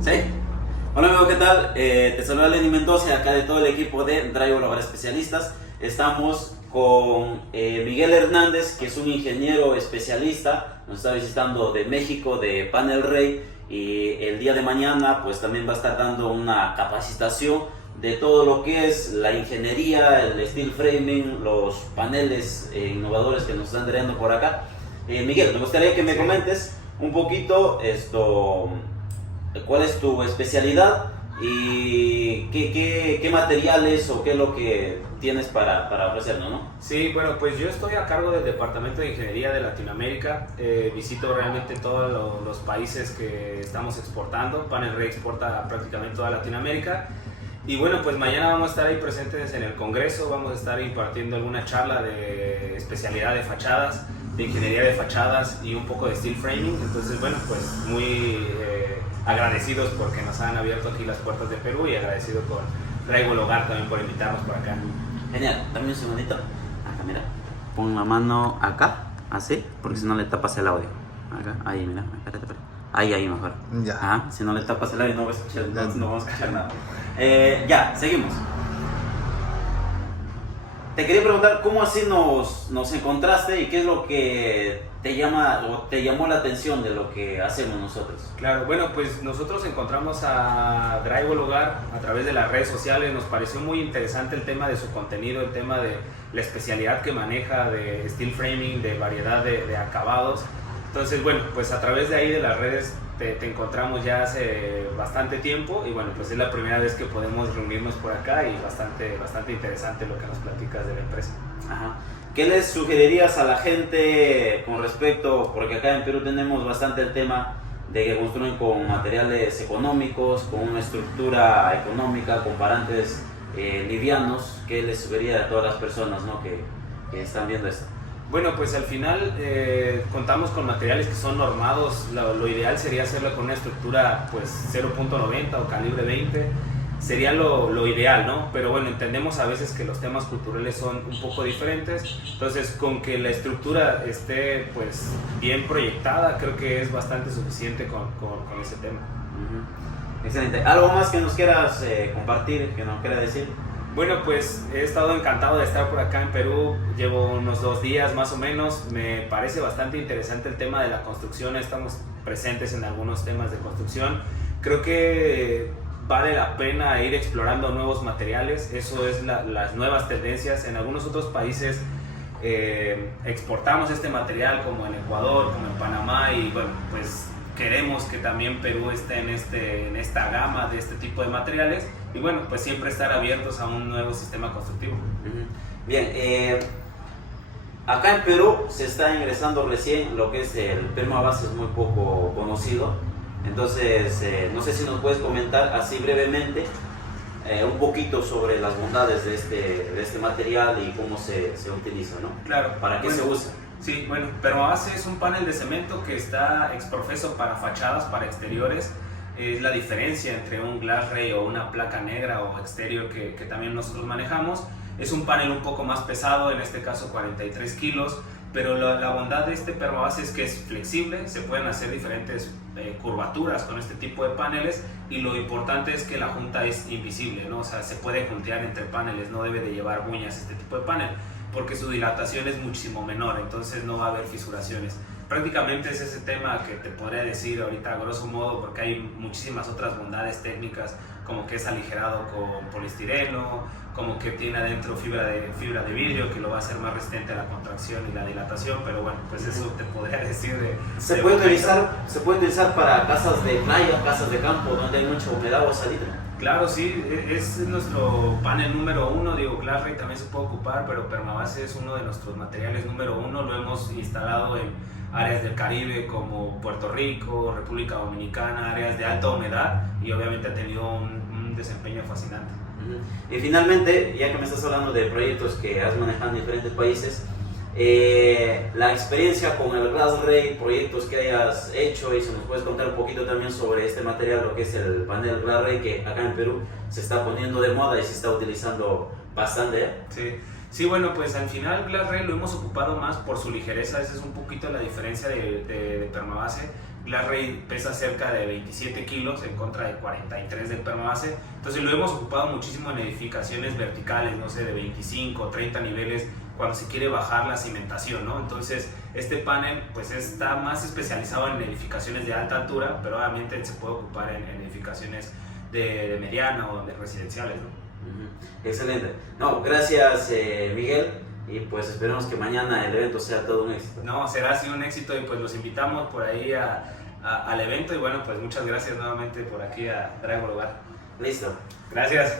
¿Sí? Hola amigo, ¿qué tal? Te saluda Lenny Mendoza, acá de todo el equipo de Drywall Hogar Especialistas. Estamos con Miguel Hernández, que es un ingeniero especialista, nos está visitando de México, de Panel Rey, y el día de mañana pues también va a estar dando una capacitación de todo lo que es la ingeniería, el steel framing, los paneles innovadores que nos están trayendo por acá. Miguel, me gustaría que me comentes un poquito cuál es tu especialidad y qué materiales o qué es lo que tienes para ofrecernos, ¿no? Sí, bueno, pues yo estoy a cargo del Departamento de Ingeniería de Latinoamérica. Visito realmente todos los países que estamos exportando. Panel Rey exporta prácticamente toda Latinoamérica. Y bueno, pues mañana vamos a estar ahí presentes en el Congreso. Vamos a estar impartiendo alguna charla de especialidad de fachadas, de ingeniería de fachadas y un poco de steel framing. Entonces, bueno, pues muy agradecidos porque nos han abierto aquí las puertas de Perú y agradecido con Drywall Hogar también por invitarnos por acá. Genial, dame un segundito. Acá, mira. Pon la mano acá, así, porque si no le tapas el audio. Acá, ahí, mira, espérate. Ahí mejor. Ya. Ajá, si no le tapas el audio no vas a escuchar, no vamos a escuchar nada. Ya, seguimos. Te quería preguntar cómo así nos encontraste y qué es lo que te llamó la atención de lo que hacemos nosotros. Claro, bueno, pues nosotros encontramos a Drywall Hogar a través de las redes sociales. Nos pareció muy interesante el tema de su contenido, el tema de la especialidad que maneja de steel framing, de variedad de acabados. Entonces, bueno, pues a través de ahí de las redes te encontramos ya hace bastante tiempo y bueno, pues es la primera vez que podemos reunirnos por acá y bastante interesante lo que nos platicas de la empresa. Ajá. ¿Qué les sugerirías a la gente con respecto, porque acá en Perú tenemos bastante el tema de que construyen con materiales económicos, con una estructura económica, con parantes livianos? ¿Qué les sugeriría a todas las personas, ¿no? que están viendo esto? Bueno, pues al final contamos con materiales que son normados. Lo ideal sería hacerlo con una estructura pues 0.90 o calibre 20. Sería lo ideal, ¿no? Pero bueno, entendemos a veces que los temas culturales son un poco diferentes. Entonces, con que la estructura esté pues bien proyectada, creo que es bastante suficiente con ese tema. Excelente. ¿Algo más que nos quieras compartir, que nos quieras decir? Bueno, pues he estado encantado de estar por acá en Perú. Llevo unos 2 días más o menos. Me parece bastante interesante el tema de la construcción. Estamos presentes en algunos temas de construcción. Creo que vale la pena ir explorando nuevos materiales. Eso es las nuevas tendencias. En algunos otros países exportamos este material, como en Ecuador, como en Panamá, y bueno, pues queremos que también Perú esté en esta gama de este tipo de materiales y bueno, pues siempre estar abiertos a un nuevo sistema constructivo. Bien, acá en Perú se está ingresando recién lo que es el permabase, es muy poco conocido. Entonces, no sé si nos puedes comentar así brevemente un poquito sobre las bondades de este material y cómo se utiliza, ¿no? Claro. ¿Para qué se usa? Sí, bueno, permabase es un panel de cemento que está exprofeso para fachadas, para exteriores. Es la diferencia entre un glass ray o una placa negra o exterior que también nosotros manejamos. Es un panel un poco más pesado, en este caso 43 kilos, pero la bondad de este permabase es que es flexible, se pueden hacer diferentes curvaturas con este tipo de paneles y lo importante es que la junta es invisible, ¿no? O sea, se puede juntear entre paneles, no debe de llevar buñas este tipo de panel, porque su dilatación es muchísimo menor, entonces no va a haber fisuraciones. Prácticamente es ese tema que te podría decir ahorita a grosso modo, porque hay muchísimas otras bondades técnicas, como que es aligerado con poliestireno, como que tiene adentro fibra de vidrio que lo va a hacer más resistente a la contracción y la dilatación, pero bueno, pues eso te podría decir ¿Se puede utilizar para casas de playa, casas de campo, donde hay mucha humedad o salida? Claro, sí, es nuestro panel número 1, digo, Glass Ray también se puede ocupar, pero permabase es uno de nuestros materiales número 1, lo hemos instalado en áreas del Caribe como Puerto Rico, República Dominicana, áreas de alta humedad y obviamente ha tenido un desempeño fascinante. Y finalmente, ya que me estás hablando de proyectos que has manejado en diferentes países, la experiencia con el Glass Ray, proyectos que hayas hecho, y si nos puedes contar un poquito también sobre este material, lo que es el panel Glass Ray, que acá en Perú se está poniendo de moda y se está utilizando bastante. Sí, bueno, pues al final Glass Ray lo hemos ocupado más por su ligereza. Esa es un poquito la diferencia de permabase. Glass Ray pesa cerca de 27 kilos en contra de 43 de permabase, entonces lo hemos ocupado muchísimo en edificaciones verticales, no sé, de 25 o 30 niveles, cuando se quiere bajar la cimentación, ¿no? Entonces este panel pues está más especializado en edificaciones de alta altura, pero obviamente se puede ocupar en edificaciones de mediana o de residenciales, ¿no? Excelente. No, gracias Miguel, y pues esperemos que mañana el evento sea todo un éxito. No, será así un éxito y pues los invitamos por ahí al evento y bueno, pues muchas gracias nuevamente por aquí a Drago Hogar. Listo. Gracias.